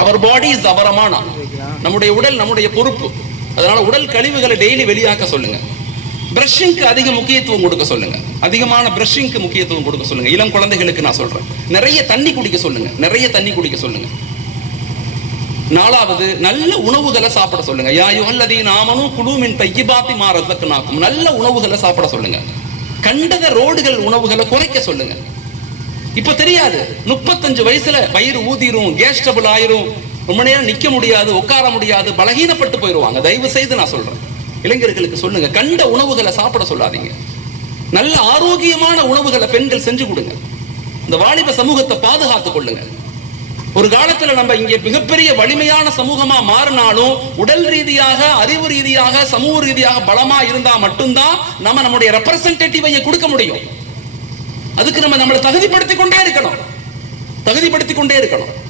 Our body is அவர் அமானா. நம்முடைய உடல் நம்முடைய பொறுப்பு. அதனால உடல் கழிவுகளை டெய்லி வெளியாக்க சொல்லுங்க. பிரஷிங்க்கு அதிக முக்கியத்துவம் கொடுக்க சொல்லுங்க. அதிகமான பிரஷிங்க்கு முக்கியத்துவம் கொடுக்க சொல்லுங்க. இளம் குழந்தைகளுக்கு நான் சொல்றேன், நிறைய தண்ணி குடிக்க சொல்லுங்க. நிறைய தண்ணி குடிக்க சொல்லுங்க. 4வது, நல்ல உணவுகளை சாப்பிட சொல்லுங்க. யா அய்யுஹல்லதீன ஆமனூ குலூ மின் தய்யிபாத்தி மா ரஸக்னாக்கும். நல்ல உணவுகளை சாப்பிட சொல்லுங்க. கண்டத ரோடுகள் உணவுகளை குறைக்க சொல்லுங்க. இப்ப தெரியாது, 35 வயசுல வயிறு ஊதிரும், கேஸ் ட்ரபிள் ஆயிரும், ரொம்ப நேரம் நிக்க முடியாது, உட்கார முடியாது, பலகீனப்பட்டு போயிடுவாங்க. தயவு செய்து நான் சொல்றேன், இளைஞர்களுக்கு சொல்லுங்க, கண்ட உணவுகளை சாப்பிட சொல்லாதீங்க. நல்ல ஆரோக்கியமான உணவுகளை பெண்கள் செஞ்சு கொடுங்க. இந்த வாலிப சமூகத்தை பாதுகாத்துக் கொள்ளுங்க. ஒரு காலத்துல நம்ம இங்கே மிகப்பெரிய வலிமையான சமூகமா மாறினாலும் உடல் ரீதியாக, அறிவு ரீதியாக, சமூக ரீதியாக பலமா இருந்தா மட்டும்தான் நம்ம நம்முடைய ரெப்ரசன்டேட்டிவ் கொடுக்க முடியும். அதுக்கு நம்ம நம்மளை தகுதிப்படுத்திக் கொண்டே இருக்கணும்.